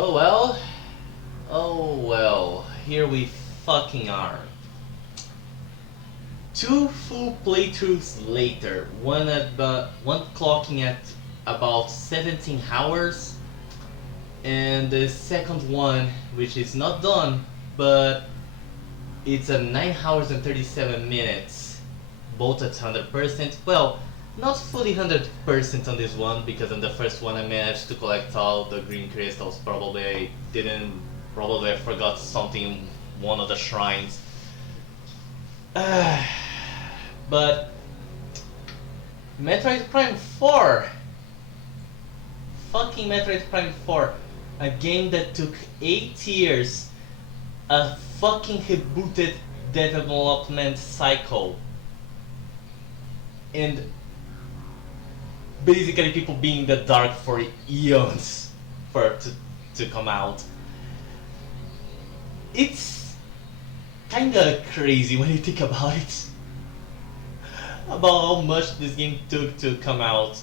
Oh well. Oh well. Here we fucking are. Two full playthroughs later. One clocking at about 17 hours, and the second one, which is not done, but it's a 9 hours and 37 minutes, both at 100%. Well, not fully 100% on this one, because on the first one I managed to collect all the green crystals. Probably I forgot something in one of the shrines. But Metroid Prime 4! Fucking Metroid Prime 4. A game that took 8 years. A fucking rebooted development cycle. And basically people being in the dark for eons for it to come out. It's kinda crazy when you think about it. About how much this game took to come out.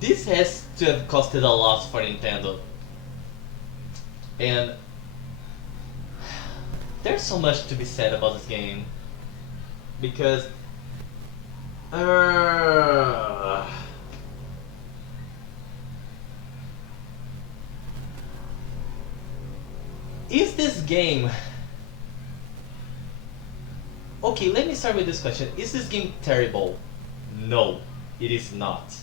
This has to have costed a lot for Nintendo. And there's so much to be said about this game. Because is this game... Okay, let me start with this question. Is this game terrible? No, it is not.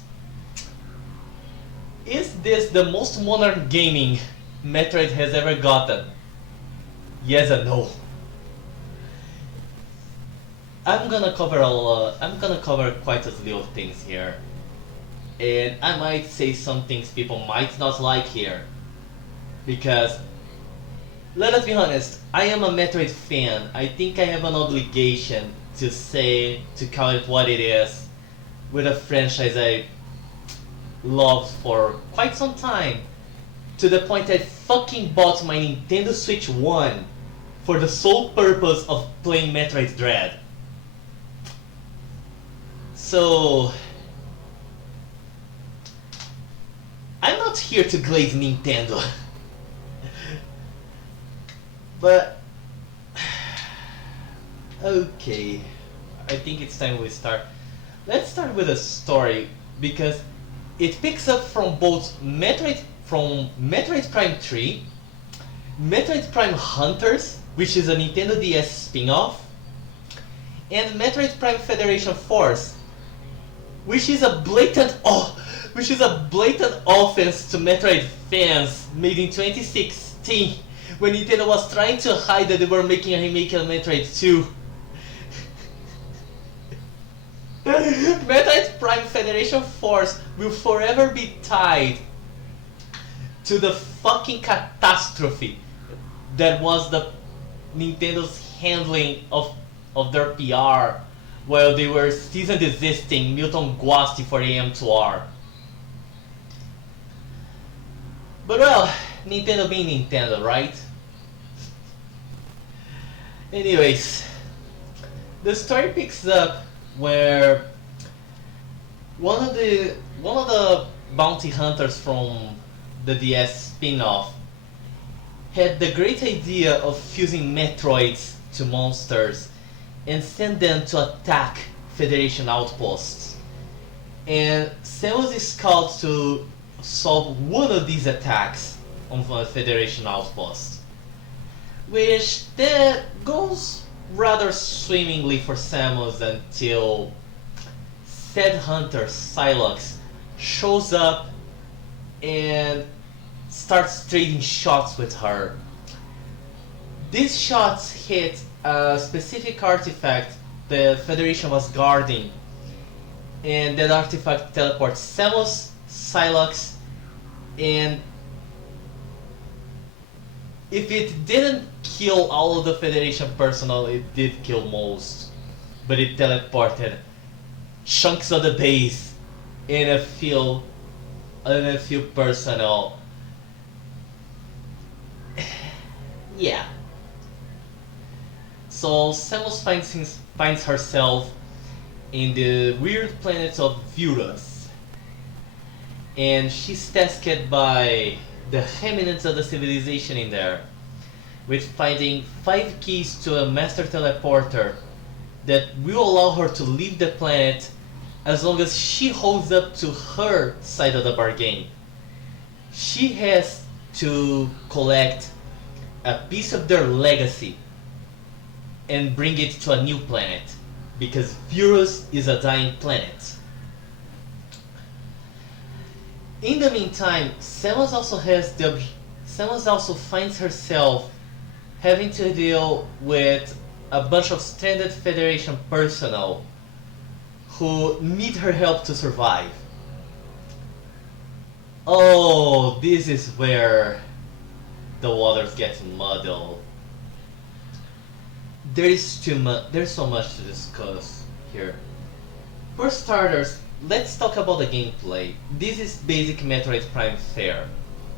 Is this the most modern gaming Metroid has ever gotten? Yes and no. I'm gonna cover quite a slew of things here. And I might say some things people might not like here. Because let us be honest, I am a Metroid fan. I think I have an obligation to call it what it is, with a franchise I loved for quite some time, to the point I fucking bought my Nintendo Switch 1 for the sole purpose of playing Metroid Dread. So I'm not here to glaze Nintendo. But okay, I think it's time we start. Let's start with a story, because it picks up from both Metroid Prime 3, Metroid Prime Hunters, which is a Nintendo DS spin-off, and Metroid Prime Federation Force, which is a blatant offense to Metroid fans made in 2016. When Nintendo was trying to hide that they were making a remake of Metroid 2. Metroid Prime Federation Force will forever be tied to the fucking catastrophe that was the Nintendo's handling of their PR while they were season desisting Milton Guasti for AM2R. But well, Nintendo being Nintendo, right? Anyways, the story picks up where one of the bounty hunters from the DS spin-off had the great idea of fusing Metroids to monsters and send them to attack Federation outposts. And Samus is called to solve one of these attacks on a Federation outpost, which then goes rather swimmingly for Samus until said hunter Psylocke shows up and starts trading shots with her. These shots hit a specific artifact the Federation was guarding, and that artifact teleports Samus, Psylocke, and if it didn't kill all of the Federation personnel, it did kill most. But it teleported chunks of the base and a few personnel. Yeah. So Samus finds herself in the weird planet of Virus. And she's tasked by the remnants of the civilization in there, with finding 5 keys to a master teleporter that will allow her to leave the planet as long as she holds up to her side of the bargain. She has to collect a piece of their legacy and bring it to a new planet, because Virus is a dying planet. In the meantime, Samus also finds herself having to deal with a bunch of stranded Federation personnel who need her help to survive. Oh, this is where the waters get muddled. There's so much to discuss here. For starters, let's talk about the gameplay. This is basic Metroid Prime fare,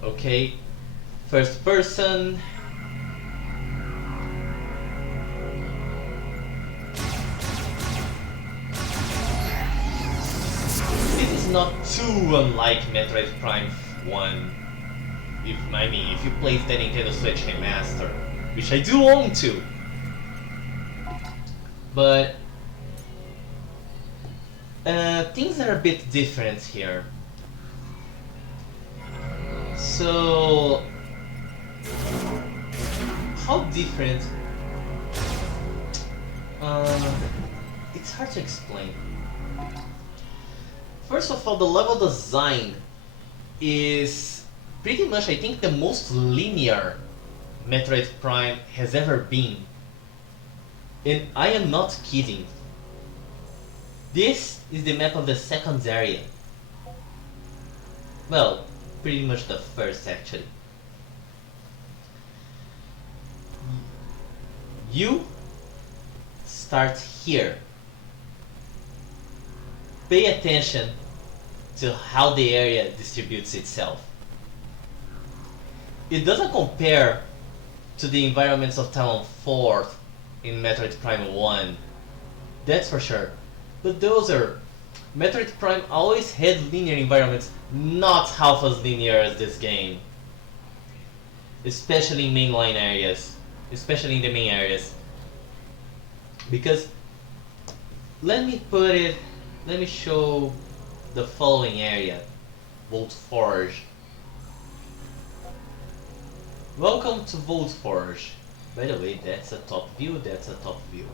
okay? First person. This is not too unlike Metroid Prime 1. If you play the Nintendo Switch remaster, which I do own too. But things are a bit different here. So, how different? It's hard to explain. First of all, the level design is pretty much, I think, the most linear Metroid Prime has ever been. And I am not kidding. This is the map of the second area. Well, pretty much the first actually. You start here. Pay attention to how the area distributes itself. It doesn't compare to the environments of Town 4 in Metroid Prime 1, that's for sure. But Metroid Prime always had linear environments, not half as linear as this game. Especially in mainline areas, especially in the main areas. Because, let me show the following area, Volt Forge. Welcome to Volt Forge. By the way, that's a top view, that's a top view.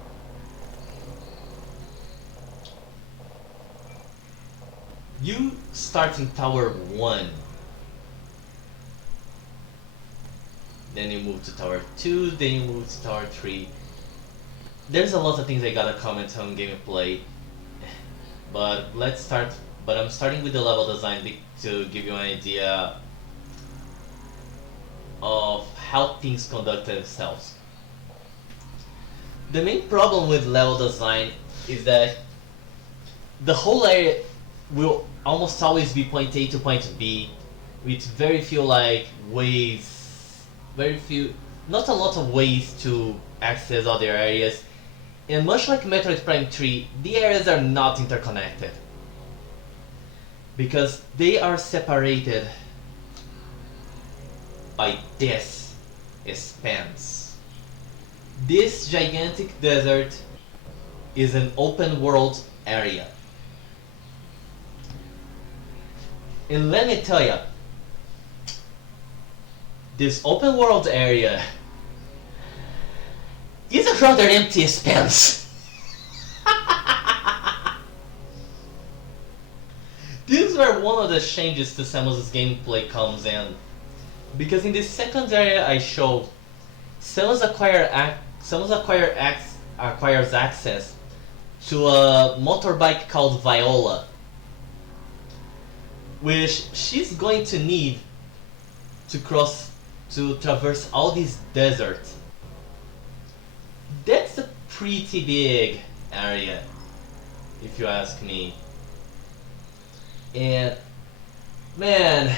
You start in Tower 1. Then you move to Tower 2, then you move to Tower 3. There's a lot of things I gotta comment on gameplay. But I'm starting with the level design to give you an idea of how things conduct themselves. The main problem with level design is that the whole area will almost always be point A to point B, with very few ways, not a lot of ways to access other areas, and much like Metroid Prime 3, the areas are not interconnected, because they are separated by this expanse. This gigantic desert is an open world area. And let me tell you, this open world area is a rather empty expanse. This is where one of the changes to Samus's gameplay comes in. Because in the second area I showed, Samus acquires access to a motorbike called Viola, which she's going to need to traverse all these deserts. That's a pretty big area, if you ask me. And man,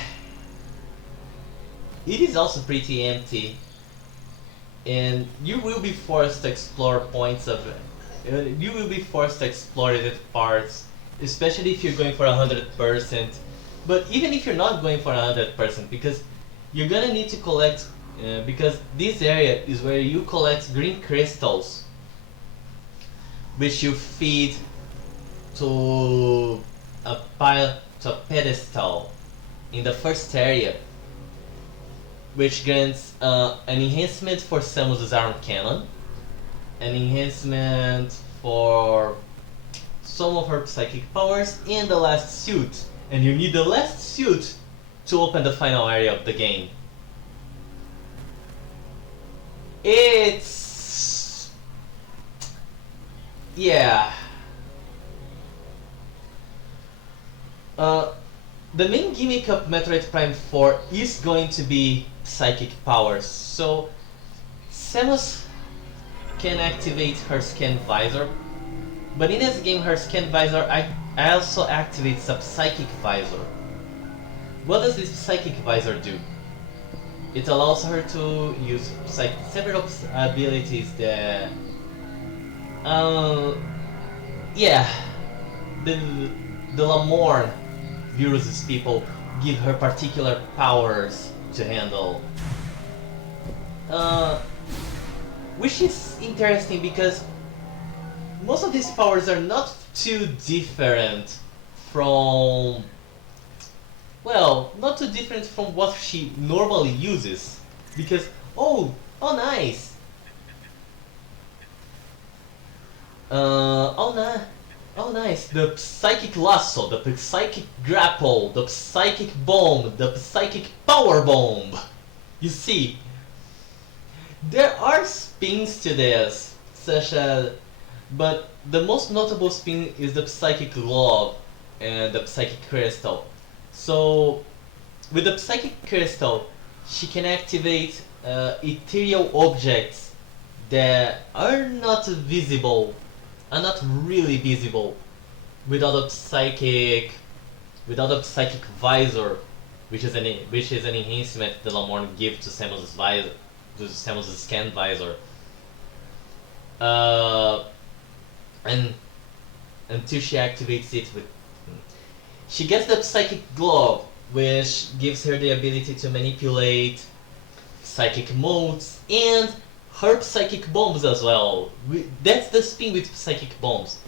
it is also pretty empty, and you will be forced to explore it parts, especially if you're going for 100%. But even if you're not going for 100%, because you're gonna need to collect because this area is where you collect green crystals, which you feed to a pedestal in the first area, which grants an enhancement for Samus's arm cannon, an enhancement for some of her psychic powers, and the last suit. And you need the last suit to open the final area of the game. It's... yeah. The main gimmick of Metroid Prime 4 is going to be psychic powers. So Samus can activate her scan visor, but in this game her scan visor also activates a psychic visor. What does this psychic visor do? It allows her to use several abilities that yeah, the Lamorne Virus's people give her particular powers to handle. Which is interesting because most of these powers are not too different from... well, not too different from what she normally uses. Because, oh nice! Oh nice, the Psychic Lasso, the Psychic Grapple, the Psychic Bomb, the Psychic Power Bomb! You see, there are spins to this, such as... but the most notable spin is the Psychic Glove and the Psychic Crystal. So, with the Psychic Crystal, she can activate ethereal objects that are not visible, are not really visible, without a psychic visor, which is an enhancement that Lamorne gives to Samus's visor, to Samus's scan visor. And until she activates it with... she gets the Psychic Glove, which gives her the ability to manipulate psychic modes and her psychic bombs as well. That's the spin with psychic bombs.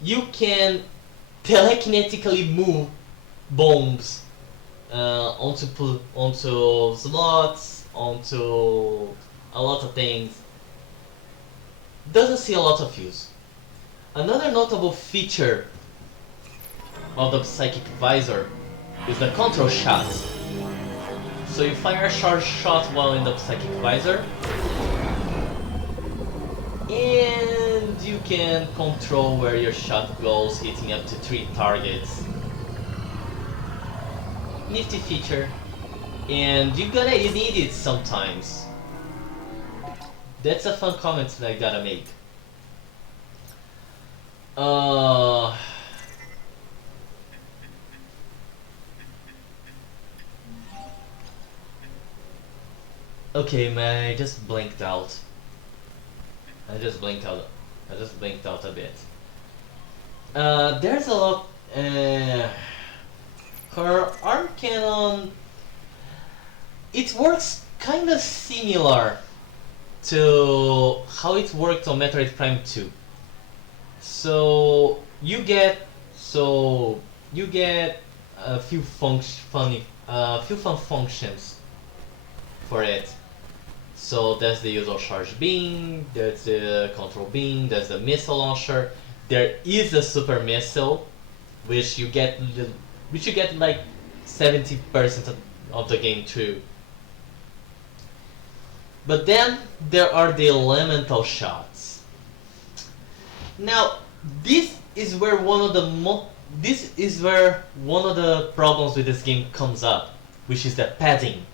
You can telekinetically move bombs onto slots, onto a lot of things. Doesn't see a lot of use. Another notable feature of the Psychic Visor is the control shot. So you fire a charge shot while in the Psychic Visor, and you can control where your shot goes, hitting up to 3 targets. Nifty feature, and you need it sometimes. That's a fun comment that I gotta make. Okay, man, I just blanked out. I just blinked out a bit. There's a lot. Her arm cannon. It works kind of similar to how it worked on Metroid Prime 2. So you get a few fun functions for it. So there's the usual charge beam, there's the control beam, there's the missile launcher. There is a super missile, which you get like 70% of the game through. But then there are the elemental shots. Now this is where one of the problems with this game comes up, which is the padding.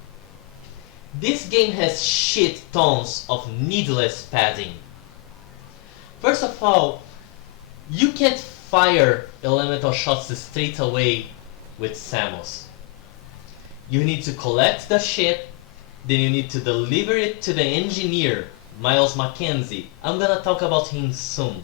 This game has shit tons of needless padding. First of all, you can't fire elemental shots straight away with Samus. You need to collect the ship, then you need to deliver it to the engineer, Miles Mackenzie. I'm gonna talk about him soon.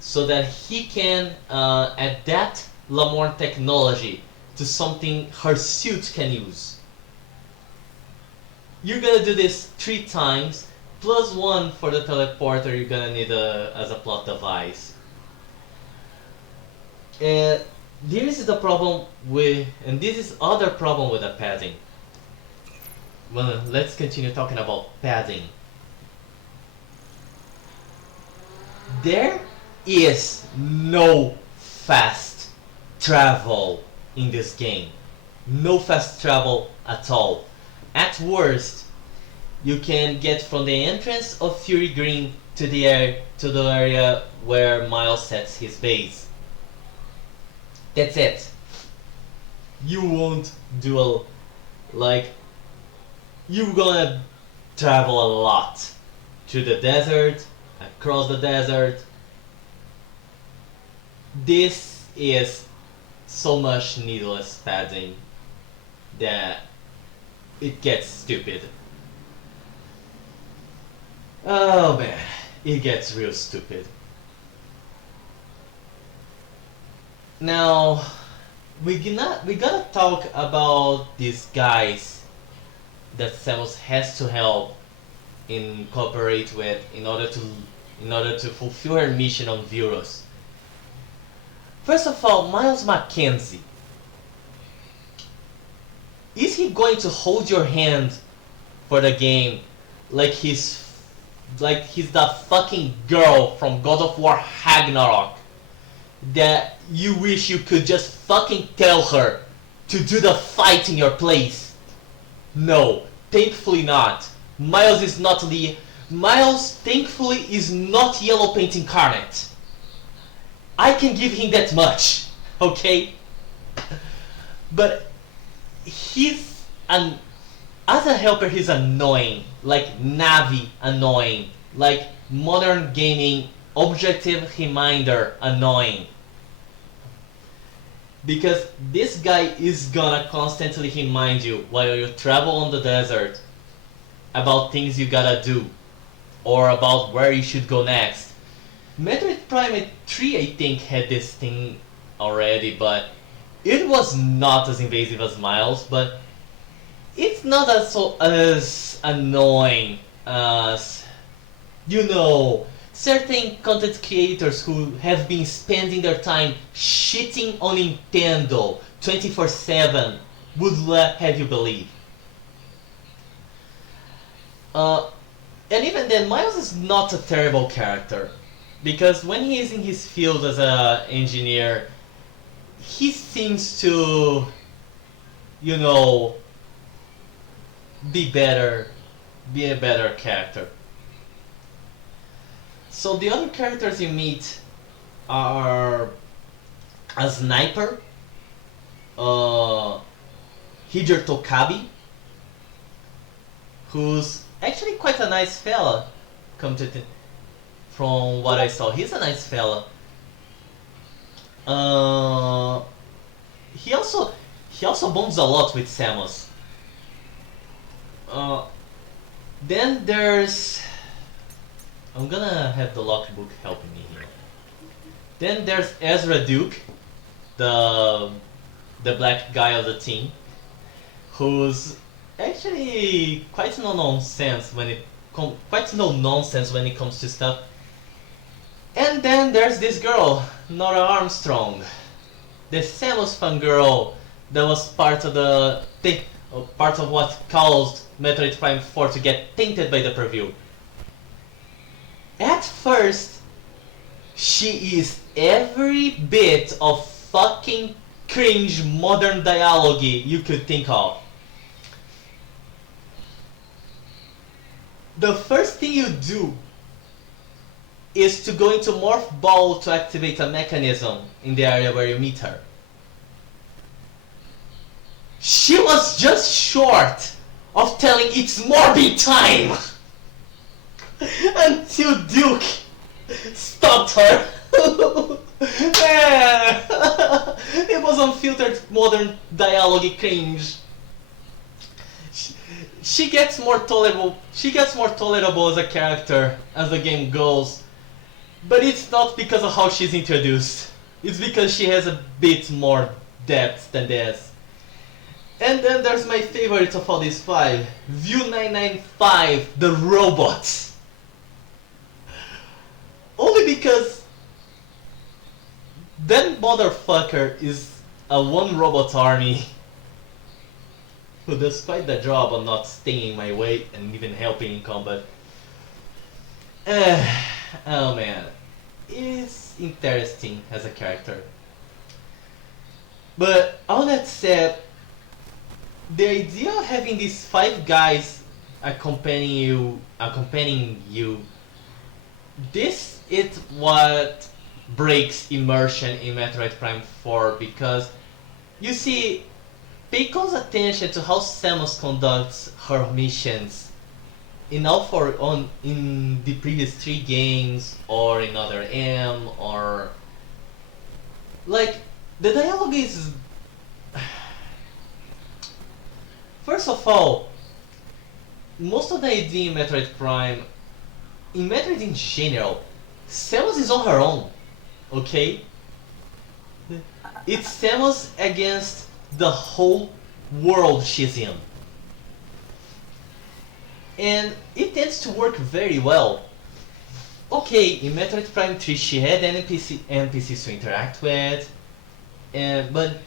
So that he can adapt Lamorne technology to something her suit can use. You're gonna do this 3 times, plus 1 for the teleporter you're gonna need as a plot device. And this is the problem with, and this is other problem with the padding. Well, let's continue talking about padding. There is no fast travel in this game. No fast travel at all. At worst, you can get from the entrance of Fury Green to the area where Miles sets his base. That's it. You won't do you're gonna travel a lot through the desert, across the desert. This is so much needless padding that it gets stupid. Oh man, it gets real stupid. Now, we gotta talk about these guys that Samus has to help and cooperate with in order to fulfill her mission on Virus. First of all, Miles Mackenzie. Is he going to hold your hand for the game like he's the fucking girl from God of War Ragnarok that you wish you could just fucking tell her to do the fight in your place? No, thankfully not. Miles, thankfully, is not Yellow Paint Incarnate. I can give him that much, okay? But as a helper, he's annoying, like Navi annoying, like modern gaming objective reminder annoying. Because this guy is gonna constantly remind you while you travel on the desert about things you gotta do, or about where you should go next. Metroid Prime 3, I think, had this thing already, but it was not as invasive as Miles, but it's not as annoying as, certain content creators who have been spending their time shitting on Nintendo 24/7 would have you believe. And even then, Miles is not a terrible character, because when he is in his field as an engineer, he seems to, be a better character. So the other characters you meet are a sniper, Hideo Tokabi, who's actually quite a nice fella, from what I saw. He's a nice fella. He also bonds a lot with Samus. Then there's, I'm gonna have the logbook helping me here. Then there's Ezra Duke, the black guy of the team, who's actually quite no nonsense when it comes to stuff. And then there's this girl, Nora Armstrong, the Samus fangirl that was part of what caused Metroid Prime 4 to get tainted by the preview. At first, she is every bit of fucking cringe modern dialogue you could think of. The first thing you do is to go into Morph Ball to activate a mechanism in the area where you meet her. She was just short of telling it's Morbi time! Until Duke stopped her. It was unfiltered modern dialogue cringe. She gets more tolerable as a character as the game goes, but it's not because of how she's introduced. It's because she has a bit more depth than this. And then there's my favorite of all these five, View 995, the robots. Only because that motherfucker is a one robot army who does quite the job of not staying in my way and even helping in combat. Oh man, it's interesting as a character. But all that said, the idea of having these five guys accompanying you, this is what breaks immersion in Metroid Prime 4, because you see, pay close attention to how Samus conducts her missions in in the previous 3 games or in Other M, or like the dialogue is. First of all, most of the idea in Metroid Prime, in Metroid in general, Samus is on her own, okay? It's Samus against the whole world she's in. And it tends to work very well. Okay, in Metroid Prime 3 she had NPCs to interact with, but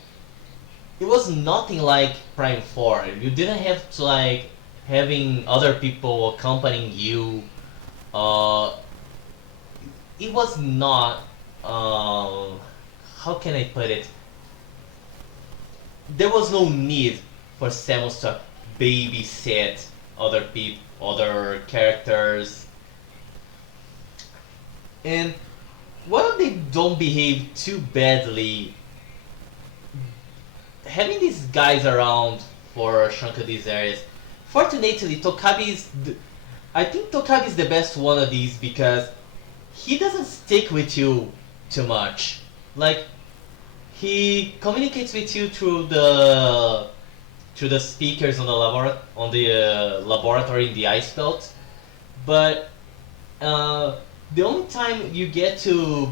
it was nothing like Prime 4. You didn't have to like having other people accompanying you. It was not. How can I put it? There was no need for Samus to babysit other characters. And while they don't behave too badly, having these guys around for a chunk of these areas. Fortunately, I think Tokabi is the best one of these because he doesn't stick with you too much. Like, he communicates with you through the speakers on the laboratory in the ice belt, but the only time you get to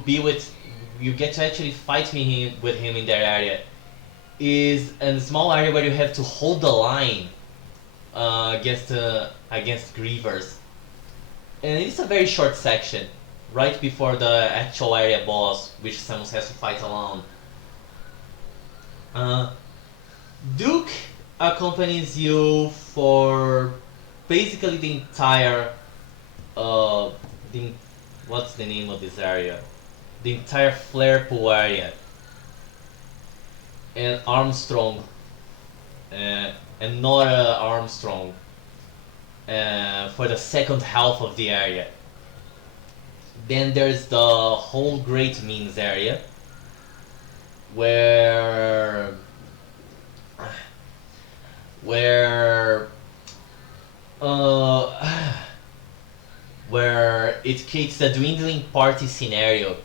actually fight with him in that area is in a small area where you have to hold the line against Grievers, and it's a very short section, right before the actual area boss, which Samus has to fight alone. Duke accompanies you for basically the entire what's the name of this area? The entire flare pool area. And Armstrong, and Nora Armstrong for the second half of the area. Then there's the whole Great Means area, where it creates a dwindling party scenario,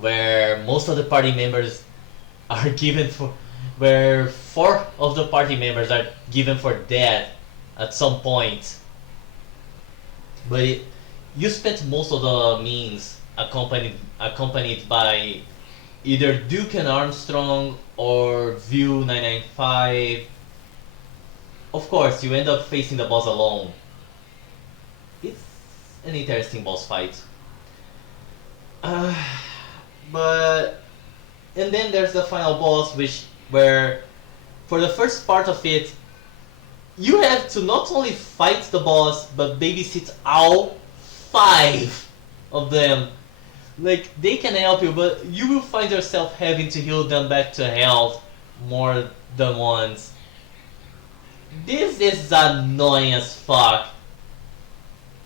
where most of the party members are given for, where 4 of the party members are given for dead at some point. But you spent most of the means accompanied by either Duke and Armstrong or View 995. Of course, you end up facing the boss alone. It's an interesting boss fight. And then there's the final boss, where for the first part of it, you have to not only fight the boss, but babysit all 5 of them. Like, they can help you, but you will find yourself having to heal them back to health more than once. This is annoying as fuck,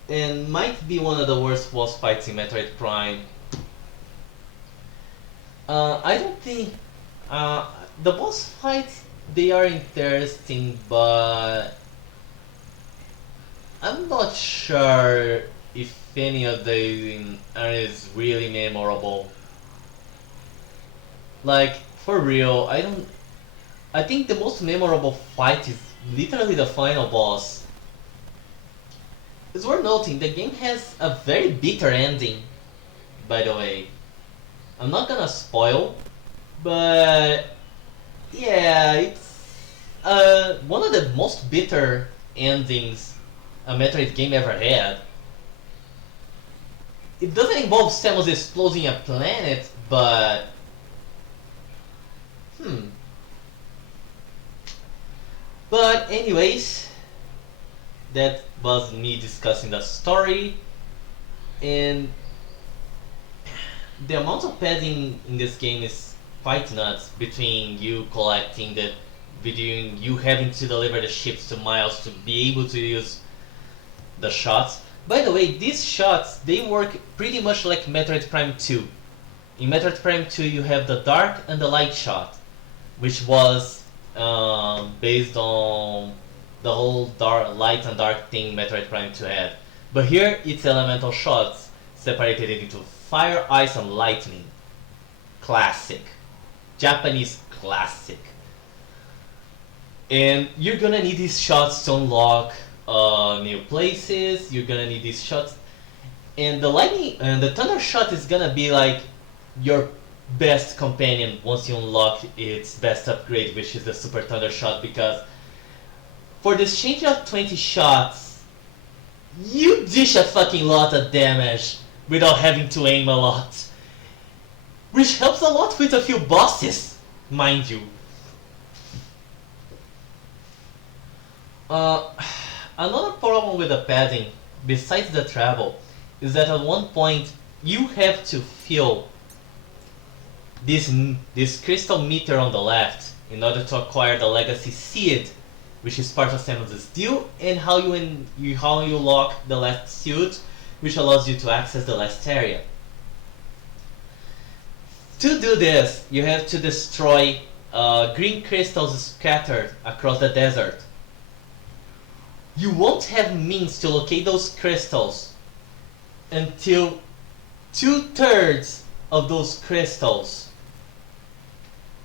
and might be one of the worst boss fights in Metroid Prime. I don't think the boss fights, they are interesting, but I'm not sure if any of them is really memorable. Like, for real, I think the most memorable fight is literally the final boss. It's worth noting, the game has a very bitter ending, by the way. I'm not gonna spoil, but Yeah, it's one of the most bitter endings a Metroid game ever had. It doesn't involve Samus exploding a planet, but hmm. But anyways, that was me discussing the story, and the amount of padding in this game is quite nuts. Between you collecting the video, you having to deliver the ships to Miles to be able to use the shots. By the way, these shots, they work pretty much like Metroid Prime 2. In Metroid Prime 2 you have the dark and the light shot, which was based on the whole dark, light and dark thing Metroid Prime 2 had. But here it's elemental shots separated into fire, ice and lightning. Classic. Japanese classic. And you're gonna need these shots to unlock new places. You're gonna need these shots, and the lightning and the thunder shot is gonna be like your best companion once you unlock its best upgrade, which is the super thunder shot. Because for this change of 20 shots, you dish a fucking lot of damage without having to aim a lot, which helps a lot with a few bosses, mind you. Another problem with the padding, besides the travel, is that at one point you have to fill this crystal meter on the left in order to acquire the legacy seed, which is part of Samus's deal, and how you lock the last suit, which allows you to access the last area. To do this, you have to destroy green crystals scattered across the desert. You won't have means to locate those crystals until 2/3 of those crystals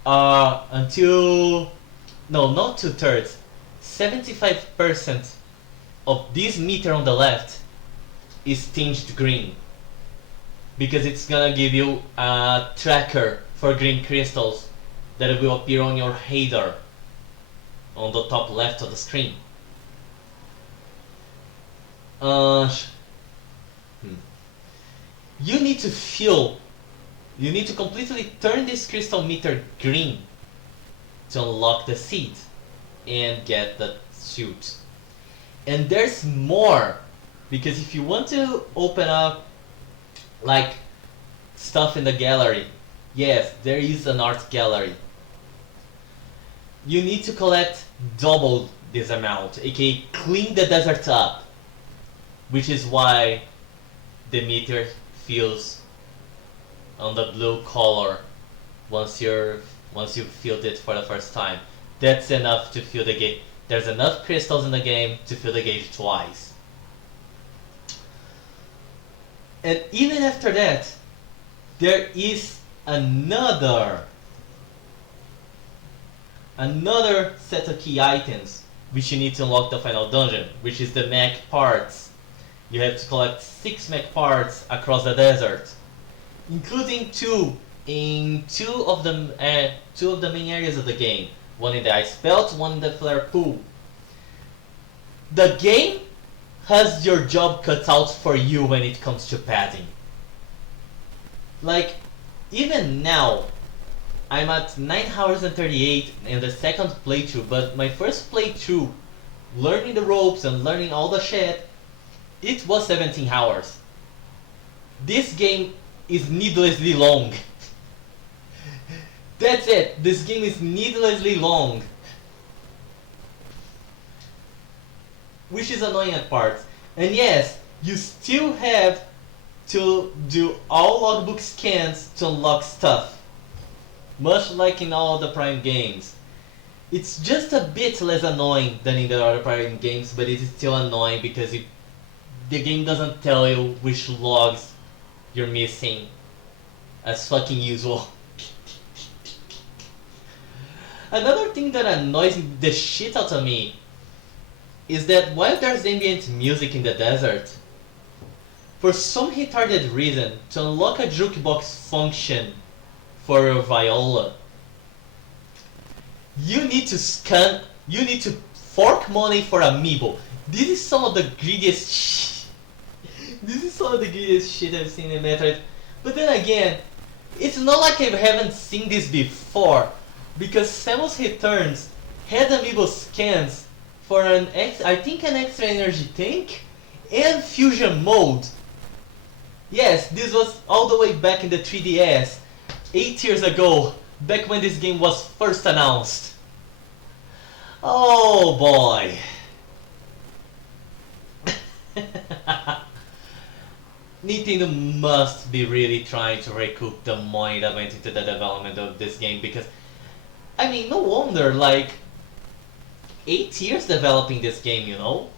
until no, not 2/3, 75% of this meter on the left is tinged green, because it's gonna give you a tracker for green crystals that will appear on your radar on the top left of the screen. You need to you need to completely turn this crystal meter green to unlock the seed and get the suit. And there's more, because if you want to open up like stuff in the gallery, yes, there is an art gallery. You need to collect double this amount, aka clean the desert up, which is why the meter fills on the blue color once you've filled it for the first time. That's enough to fill the gauge. There's enough crystals in the game to fill the gauge twice. And even after that, there is another set of key items which you need to unlock the final dungeon, which is the mech parts. You have to collect 6 mech parts across the desert, including 2 in two of the main areas of the game. One in the ice belt, one in the flare pool. The game has your job cut out for you when it comes to padding. Like, even now, I'm at 9 hours and 38 in the second playthrough, but my first playthrough, learning the ropes and learning all the shit, it was 17 hours. This game is needlessly long. That's it, this game is needlessly long. Which is annoying at parts. And yes, you still have to do all logbook scans to unlock stuff, much like in all the Prime games. It's just a bit less annoying than in the other Prime games, but it is still annoying because the game doesn't tell you which logs you're missing, as fucking usual. Another thing that annoys the shit out of me is that while there's ambient music in the desert, for some retarded reason, to unlock a jukebox function for your viola, You need to scan. You need to fork money for amiibo. This is some of the greediest. This is some of the greediest shit I've seen in Metroid. But then again, it's not like I haven't seen this before, because Samus Returns had amiibo scans for I think an extra energy tank and fusion mode. Yes, this was all the way back in the 3DS, 8 years ago, back when this game was first announced. Oh boy. Nintendo must be really trying to recoup the money that went into the development of this game, because, I mean, no wonder, like, 8 years developing this game, you know?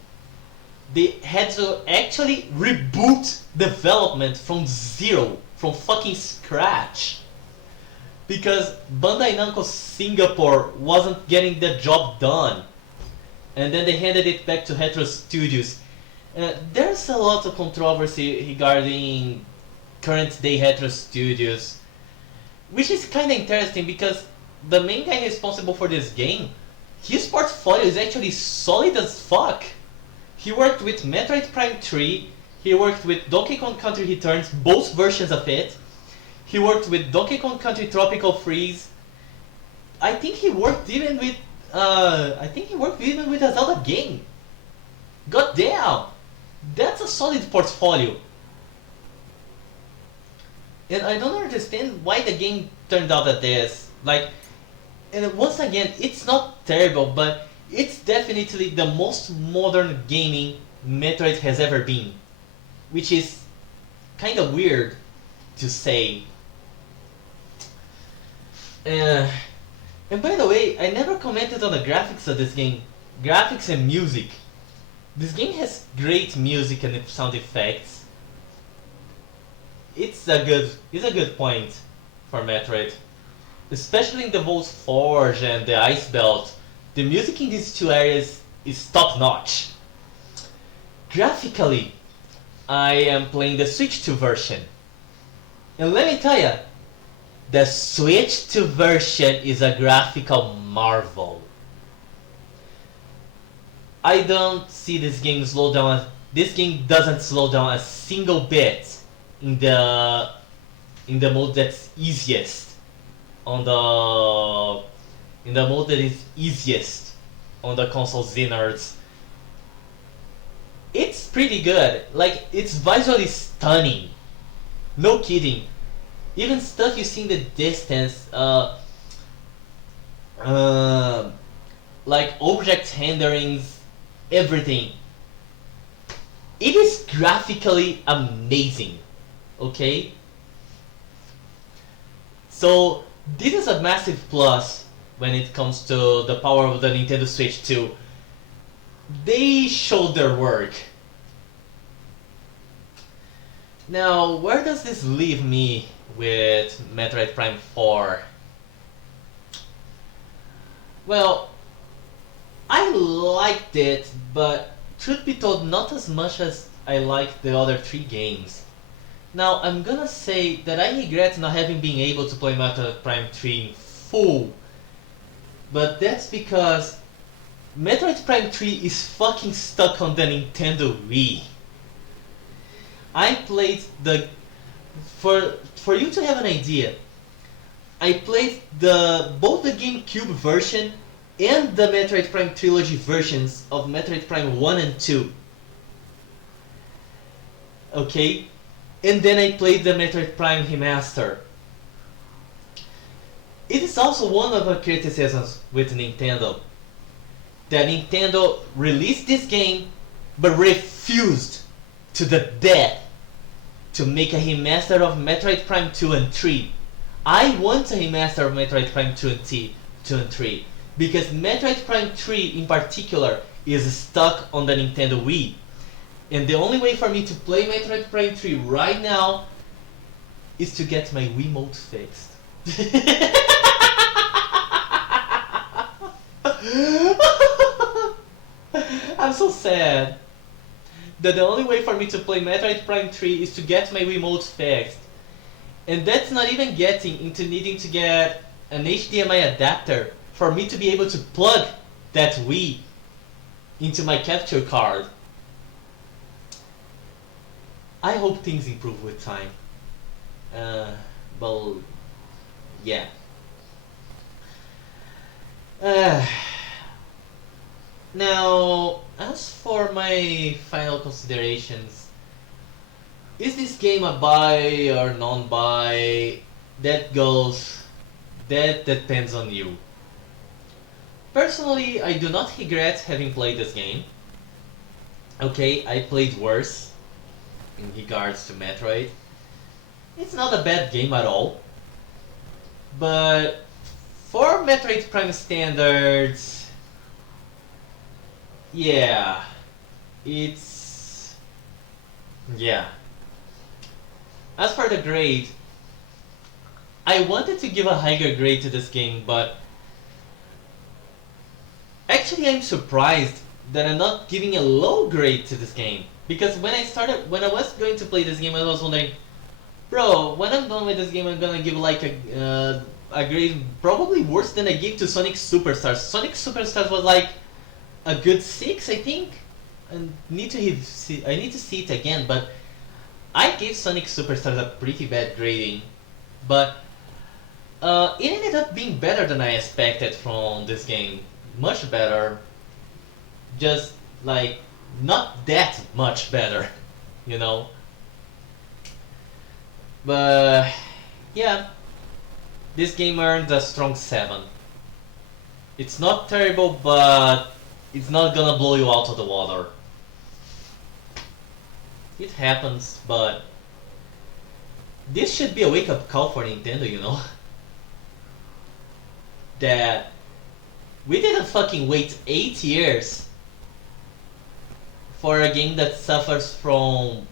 They had to actually reboot development from zero, from fucking scratch. Because Bandai Namco Singapore wasn't getting the job done. And then they handed it back to Retro Studios. There's a lot of controversy regarding current day Retro Studios, which is kinda interesting because the main guy responsible for this game, his portfolio is actually solid as fuck. He worked with Metroid Prime 3, he worked with Donkey Kong Country Returns, both versions of it. He worked with Donkey Kong Country Tropical Freeze. I think he worked even with a Zelda game. God damn! That's a solid portfolio. And I don't understand why the game turned out like this. Like, and once again, it's not terrible, but it's definitely the most modern gaming Metroid has ever been. Which is kind of weird to say. And by the way, I never commented on the graphics of this game. Graphics and music. This game has great music and sound effects. It's a good point for Metroid. Especially in the Vol's Forge and the Ice Belt. The music in these two areas is top notch. Graphically, I am playing the Switch 2 version. And let me tell ya, the Switch 2 version is a graphical marvel. I don't see this game slow down. This game doesn't slow down a single bit in the mode that's easiest on the mode that is easiest on the console Xenards. It's pretty good. Like, it's visually stunning. No kidding. Even stuff you see in the distance, like object renderings, everything. It is graphically amazing. Okay? So, this is a massive plus when it comes to the power of the Nintendo Switch 2. They showed their work. Now, where does this leave me with Metroid Prime 4? Well, I liked it, but truth be told, not as much as I liked the other 3 games. Now, I'm gonna say that I regret not having been able to play Metroid Prime 3 in full, but that's because Metroid Prime 3 is fucking stuck on the Nintendo Wii. I played for you to have an idea, I played both the GameCube version and the Metroid Prime Trilogy versions of Metroid Prime 1 and 2. Okay? And then I played the Metroid Prime Remaster. It is also one of the criticisms with Nintendo, that Nintendo released this game but refused to the death to make a remaster of Metroid Prime 2 and 3. I want a remaster of Metroid Prime 2 and 3 because Metroid Prime 3 in particular is stuck on the Nintendo Wii. And the only way for me to play Metroid Prime 3 right now is to get my Wiimote fixed. I'm so sad that the only way for me to play Metroid Prime 3 is to get my Wiimote fixed. And that's not even getting into needing to get an HDMI adapter for me to be able to plug that Wii into my capture card. I hope things improve with time. But yeah. Now, as for my final considerations, is this game a buy or non-buy? That depends on you. Personally, I do not regret having played this game. Okay, I played worse in regards to Metroid. It's not a bad game at all, but for Metroid Prime standards, yeah, yeah. As for the grade, I wanted to give a higher grade to this game, but actually I'm surprised that I'm not giving a low grade to this game. Because when I was going to play this game, I was wondering, bro, when I'm done with this game, I'm gonna give like a grade probably worse than I gave to Sonic Superstars. Sonic Superstars was like a good 6, I think. I need to see it again, but I gave Sonic Superstars a pretty bad grading. But it ended up being better than I expected from this game. Much better. Just like not that much better, you know. But yeah, this game earned a strong 7. It's not terrible, but it's not gonna blow you out of the water. It happens, but this should be a wake-up call for Nintendo, you know? That we didn't fucking wait 8 years for a game that suffers from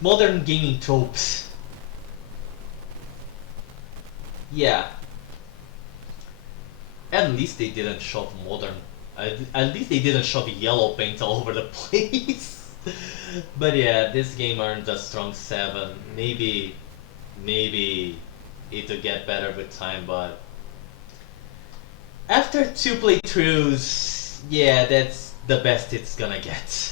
modern gaming tropes. Yeah. At least they didn't shove modern. At least they didn't shove yellow paint all over the place. But yeah, this game earned a strong 7. Maybe it'll get better with time, but after 2 playthroughs, yeah, that's the best it's gonna get.